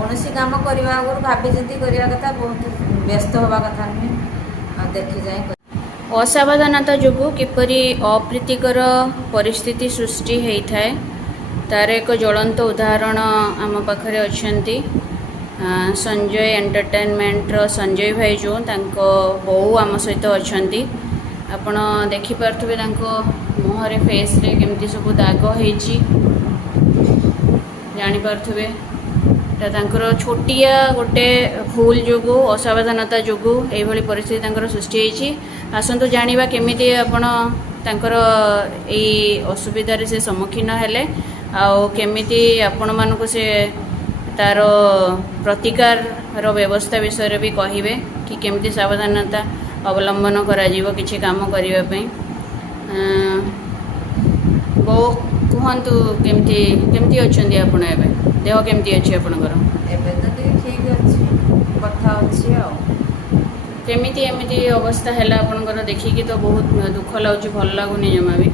କୌଣସି କାମ କରିବା ଆଗରୁ ଭାବି ଚିନ୍ତି କରିବା କଥା, ବହୁତ ବ୍ୟସ୍ତ ହେବା କଥା ନୁହେଁ, ଦେଖି ଯାଇ। ଅସାବଧାନତା ଯୋଗୁଁ କିପରି ଅପ୍ରୀତିକର ପରିସ୍ଥିତି ସୃଷ୍ଟି ହୋଇଥାଏ ତାର ଏକ ଜ୍ୱଳନ୍ତ ଉଦାହରଣ ଆମ ପାଖରେ ଅଛନ୍ତି। ସଞ୍ଜୟ ଏଣ୍ଟରଟେନମେଣ୍ଟର ସଞ୍ଜୟ ଭାଇ ଯେଉଁ ତାଙ୍କ ବୋଉ ଆମ ସହିତ ଅଛନ୍ତି। ଆପଣ ଦେଖିପାରୁଥିବେ ତାଙ୍କ ମୁହଁରେ ଫେସ୍ରେ କେମିତି ସବୁ ଦାଗ ହେଇଛି, ଜାଣିପାରୁଥିବେ ଏଇଟା ତାଙ୍କର ଛୋଟିଆ ଗୋଟେ ଭୁଲ ଯୋଗୁଁ, ଅସାବଧାନତା ଯୋଗୁଁ ଏଇଭଳି ପରିସ୍ଥିତି ତାଙ୍କର ସୃଷ୍ଟି ହେଇଛି। ଆସନ୍ତୁ ଜାଣିବା କେମିତି ଆପଣ ତାଙ୍କର ଏଇ ଅସୁବିଧାରେ ସେ ସମ୍ମୁଖୀନ ହେଲେ, ଆଉ କେମିତି ଆପଣମାନଙ୍କୁ ସେ ତାର ପ୍ରତିକାରର ବ୍ୟବସ୍ଥା ବିଷୟରେ ବି କହିବେ କି କେମିତି ସାବଧାନତା ଅବଲମ୍ବନ କରାଯିବ କିଛି କାମ କରିବା ପାଇଁ। ବୋଉ କୁହନ୍ତୁ, କେମିତି କେମିତି ଅଛନ୍ତି ଆପଣ ଏବେ? ଦେହ କେମିତି ଅଛି ଆପଣଙ୍କର? ଏବେ ତ ଟିକେ ଠିକ୍ ଅଛି, କଥା ଅଛି ଆଉ। କେମିତି ଏମିତି ଅବସ୍ଥା ହେଲା ଆପଣଙ୍କର? ଦେଖିକି ତ ବହୁତ ଦୁଃଖ ଲାଗୁଛି, ଭଲ ଲାଗୁନି ଜମା ବି।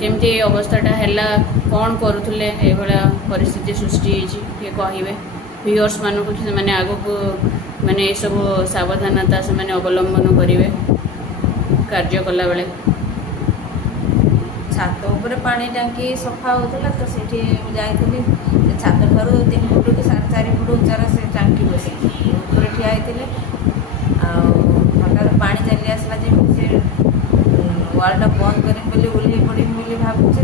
କେମିତି ଏ ଅବସ୍ଥାଟା ହେଲା, କ'ଣ କରୁଥିଲେ ଏଇଭଳିଆ ପରିସ୍ଥିତି ସୃଷ୍ଟି ହେଇଛି ଟିକେ କହିବେ ଭିଉଅର୍ସମାନଙ୍କୁ, ସେମାନେ ଆଗକୁ ମାନେ ଏସବୁ ସାବଧାନତା ସେମାନେ ଅବଲମ୍ବନ କରିବେ କାର୍ଯ୍ୟ କଲାବେଳେ। ଛାତ ଉପରେ ପାଣି ଟାଙ୍କି ସଫା ହେଉଥିଲା ତ ସେଠି ମୁଁ ଯାଇଥିଲି। ସେ ଛାତ ଠାରୁ 3 ଫୁଟ କି 4.5 ଫୁଟ ଉଚ୍ଚାର ସେ ଟାଙ୍କି ବସିଛି, ଉପରେ ଠିଆ ହେଇଥିଲେ। ଆଉ ହଠାତ୍ ପାଣି ଚାଲି ଆସିଲା ଯେମିତି ସେ ୱାଲ୍ଟା ବନ୍ଦ କରିବି ବୋଲି ଓହ୍ଲେଇ ପଡ଼ିବି ବୋଲି ଭାବୁଛି,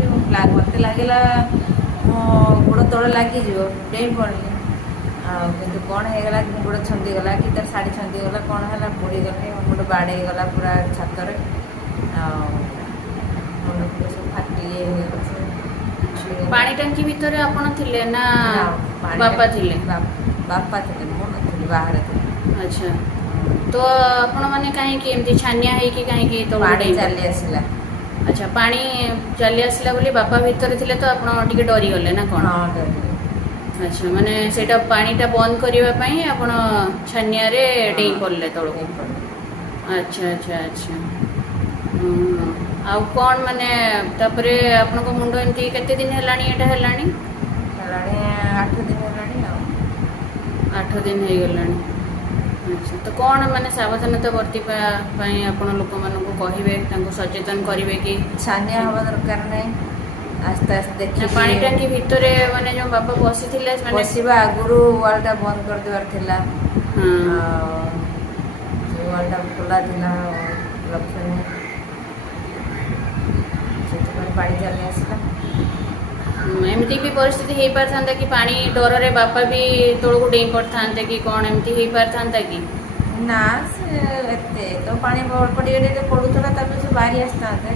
ମୋତେ ଲାଗିଲା ମୋ ଗୋଡ଼ ତଳେ ଲାଗିଯିବ, ଡେଇଁ ପଡ଼ିଲି। ଆଉ କିନ୍ତୁ କ'ଣ ହେଇଗଲା, ଗୋଡ଼ ଛନ୍ଦିଗଲା କି ତାର ଶାଢ଼ୀ ଛନ୍ଦିଗଲା, କ'ଣ ହେଲା, ପଡ଼ିଗଲି, ମୁଣ୍ଡ ବାଡ଼େଇଗଲା ପୁରା ଛାତରେ। ଆଉ ପାଣି ଟାଙ୍କି ଭିତରେ ଆପଣ ଥିଲେ ନା ବାପା ଥିଲେ? ବାପା ଥିଲେ, ମୁଁ ନଥିଲି, ବାହାରେ ଥିଲି। ଆଚ୍ଛା, ତ ଆପଣ ମାନେ କାହିଁକି ଏମିତି ଛାନିଆ ହେଇକି କାହିଁକି ପାଣି ଚାଲି ଆସିଲା? ଆଚ୍ଛା, ପାଣି ଚାଲି ଆସିଲା ବୋଲି ବାପା ଭିତରେ ଥିଲେ, ତ ଆପଣ ଟିକେ ଡରିଗଲେ ନା କ'ଣ? ହଁ, ଡରିଗଲି। ଆଚ୍ଛା, ମାନେ ସେଇଟା ପାଣିଟା ବନ୍ଦ କରିବା ପାଇଁ ଆପଣ ଛାନିଆରେ ଡେଇଁ ପଡ଼ିଲେ ତଳକୁ? ଆଚ୍ଛା ଆଚ୍ଛା ଆଚ୍ଛା। ଆଉ କ'ଣ ମାନେ ତାପରେ ଆପଣଙ୍କ ମୁଣ୍ଡ ଏମିତି କେତେ ଦିନ ହେଲାଣି ଏଇଟା ହେଲାଣି? 8 ଦିନ ହେଲାଣି ଆଉ। 8 ଦିନ ହେଇଗଲାଣି। ଆଚ୍ଛା, ତ କ'ଣ ମାନେ ସାବଧାନତା ବର୍ତ୍ତିବା ପାଇଁ ଆପଣ ଲୋକମାନଙ୍କୁ କହିବେ, ତାଙ୍କୁ ସଚେତନ କରିବେ କି ଛାନିଆ ହେବା ଦରକାର ନାହିଁ, ଆସ୍ତେ ଆସ୍ତେ ଦେଖିକି। ପାଣି ଟାଙ୍କି ଭିତରେ ମାନେ ଯେଉଁ ବାପା ବସିଥିଲେ, ବସିବା ଆଗରୁ ୱାଲ୍ଟା ବନ୍ଦ କରିଦେବାର ଥିଲା। ଆଉ ସେ ୱାଲ୍ଟା ଖୋଲା ଥିଲା, ଲକ୍ଷ୍ୟ ନାହିଁ, ସେଥିପାଇଁ ପାଣି ଚାଲି ଆସିଲା। ଏମିତି ବି ପରିସ୍ଥିତି ହେଇପାରିଥାନ୍ତା କି ପାଣି ଡରରେ ବାପା ବି ତଳକୁ ଡେଇଁ ପଡ଼ିଥାନ୍ତେ କି କ'ଣ, ଏମିତି ହେଇପାରିଥାନ୍ତା କି? ନା, ସେ ଏତେ ତ ପାଣି ଅଳ୍ପ ଟିକେ ପଡ଼ୁଥିଲା, ତାପରେ ସେ ବାହାରି ଆସିଥାନ୍ତେ।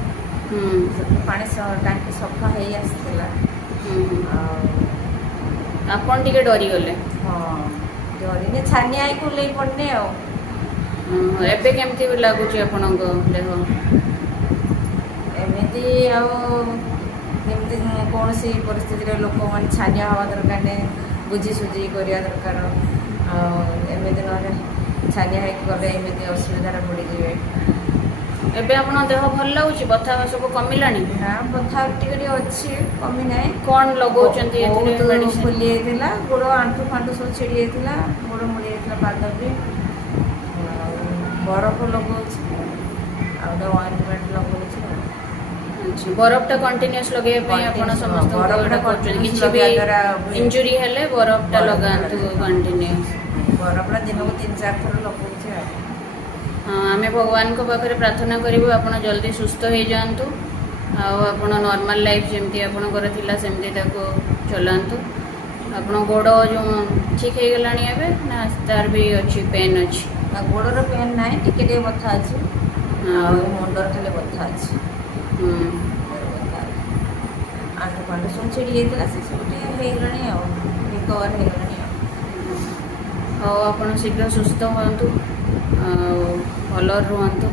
ପାଣି ଟାଙ୍କି ସଫା ହେଇ ଆସିଥିଲା। ଆଉ ଆପଣ ଟିକେ ଡରିଗଲେ? ହଁ, ଡରିନି, ଛାନିଆ ହେଇକି ଓହ୍ଲେଇ ପଡ଼ିନି ଆଉ। ଏବେ କେମିତି ଲାଗୁଛି ଆପଣଙ୍କ ଦେହ? ଏମିତି ଆଉ ଯେମିତି କୌଣସି ପରିସ୍ଥିତିରେ ଲୋକମାନେ ଛାନିଆ ହେବା ଦରକାର ନାହିଁ, ବୁଝି ସୁଝି କରିବା ଦରକାର। ଆଉ ଏମିତି ନହେଲେ ଛାନିଆ ହେଇକି ଗଲେ ଏମିତି ଅସୁବିଧାରେ ପଡ଼ିଯିବେ। ଏବେ ଆପଣଙ୍କ ଦେହ ଭଲ ଲାଗୁଛି? ବଥା ସବୁ କମିଲାଣି? ନା, ବଥା ଟିକେ ଟିକେ ଅଛି, କମି ନାହିଁ। କ'ଣ ଲଗାଉଛନ୍ତି? ବହୁତ ଫୁଲି ଯାଇଥିଲା, ଗୋଡ଼ ଆଣ୍ଠୁ ଫାଣ୍ଠୁ ସବୁ ଛିଡ଼ି ଯାଇଥିଲା, ଗୋଡ଼ ମୋଡ଼ି ଯାଇଥିଲା, ପାଦ ବି। ଆଉ ବରଫ ଲଗାଉଛି, ଆଉ ଗୋଟେ ଅଏଣ୍ଟମେଣ୍ଟ ଲଗାଉଛି। ଆଚ୍ଛା, ବରଫଟା କଣ୍ଟିନ୍ୟୁଅସ୍ ଲଗାଇବା ପାଇଁ ଆପଣ ସମସ୍ତଙ୍କୁ କରୁଛନ୍ତି? କିଛି ବି ଇଞ୍ଜୁରି ହେଲେ ବରଫଟା ଲଗାନ୍ତୁ କଣ୍ଟିନ୍ୟୁଅସ୍। ବରଫଟା ଦିନକୁ 3-4 ଥର ଲଗାଉଛି ଆଉ। ହଁ, ଆମେ ଭଗବାନଙ୍କ ପାଖରେ ପ୍ରାର୍ଥନା କରିବୁ ଆପଣ ଜଲ୍ଦି ସୁସ୍ଥ ହେଇଯାଆନ୍ତୁ, ଆଉ ଆପଣ ନର୍ମାଲ୍ ଲାଇଫ୍ ଯେମିତି ଆପଣଙ୍କର ଥିଲା ସେମିତି ତାକୁ ଚଲାନ୍ତୁ। ଆପଣଙ୍କ ଗୋଡ଼ ଯେଉଁ ଠିକ୍ ହେଇଗଲାଣି ଏବେ ନା ତାର ବି ଅଛି, ପେନ୍ ଅଛି? ଗୋଡ଼ର ପେନ୍ ନାହିଁ, ଟିକେ ଟିକେ ବଥା ଅଛି। ଆଉ ମୁଣ୍ଡର ଖାଲି ବଥା ଅଛି। ଆଣ୍ଠୁ ଫାଣ୍ଠୁ ସବୁ ଛିଡ଼ି ଯାଇଥିଲା, ସେ ସବୁ ଟିକେ ହେଇଗଲାଣି ଆଉ, ରିକଭର୍ ହେଇଗଲାଣି ଆଉ। ହଉ, ଆପଣ ଶୀଘ୍ର ସୁସ୍ଥ ହୁଅନ୍ତୁ, ଆଉ ଭଲ ରୁହନ୍ତୁ।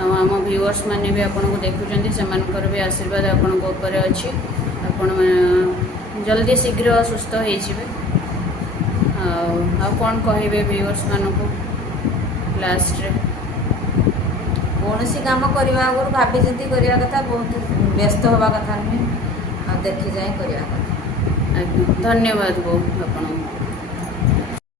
ଆଉ ଆମ ଭିଉଅର୍ସ ମାନେ ବି ଆପଣଙ୍କୁ ଦେଖୁଛନ୍ତି, ସେମାନଙ୍କର ବି ଆଶୀର୍ବାଦ ଆପଣଙ୍କ ଉପରେ ଅଛି। ଆପଣ ଜଲ୍ଦି ଶୀଘ୍ର ସୁସ୍ଥ ହେଇଯିବେ। ଆଉ କ'ଣ କହିବେ ଭିଉଅର୍ସ ମାନଙ୍କୁ ଲାଷ୍ଟରେ? କୌଣସି କାମ କରିବା ଆଗରୁ ଭାବି ଚିନ୍ତି କରିବା କଥା, ବହୁତ ବ୍ୟସ୍ତ ହେବା କଥା ନୁହେଁ, ଆଉ ଦେଖି ଯାଇ କରିବା କଥା। ଆଜ୍ଞା ଧନ୍ୟବାଦ ବୋଉ ଆପଣଙ୍କୁ।